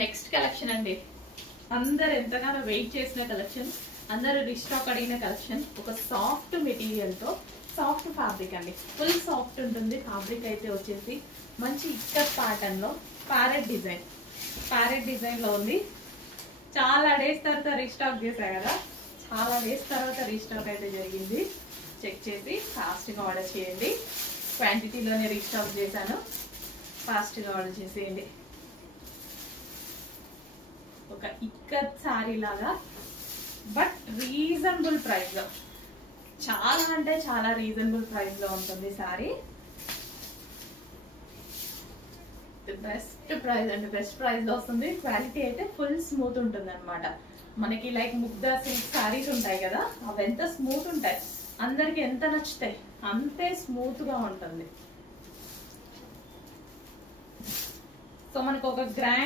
Next collection అండి, అందరు ఎంతగానో వెయిట్ చేసిన కలెక్షన్, అందరు రీస్టాక్ అడిగిన కలెక్షన్. ఒక సాఫ్ట్ మెటీరియల్ తో సాఫ్ట్ ఫ్యాబ్రిక్ అండి, ఫుల్ సాఫ్ట్ ఉంటుంది ఫ్యాబ్రిక్. అయితే వచ్చేసి మంచి ఇక్కత్ ప్యాటర్న్ లో ప్యారెట్ డిజైన్ లో ఉంది. చాలా డేస్ తర్వాత రీస్టాక్ చేశా కదా, చాలా డేస్ తర్వాత రీస్టాక్ అయితే జరిగింది. చెక్ చేసి ఫాస్ట్ గా ఆర్డర్ చేయండి. క్వాంటిటీలోనే రీస్టాక్ చేశాను, ఫాస్ట్ గా ఆర్డర్ చేసేయండి. ఒక ఇక్కత్ సారీ లాగా బట్ రీజనబుల్ ప్రైస్ లో, చాలా అంటే చాలా రీజనబుల్ ప్రైస్ లో ఉంటుంది సారీ. బెస్ట్ ప్రైస్ అంటే బెస్ట్ ప్రైస్ లో వస్తుంది. క్వాలిటీ అయితే ఫుల్ స్మూత్ ఉంటుంది అనమాట. మనకి లైక్ ముగ్ధా సిల్క్ సారీస్ ఉంటాయి కదా, అవి ఎంత స్మూత్ ఉంటాయి, అందరికి ఎంత నచ్చుతాయి అంతే స్మూత్ గా ఉంటుంది. సో మనకు ఒక గ్రాండ్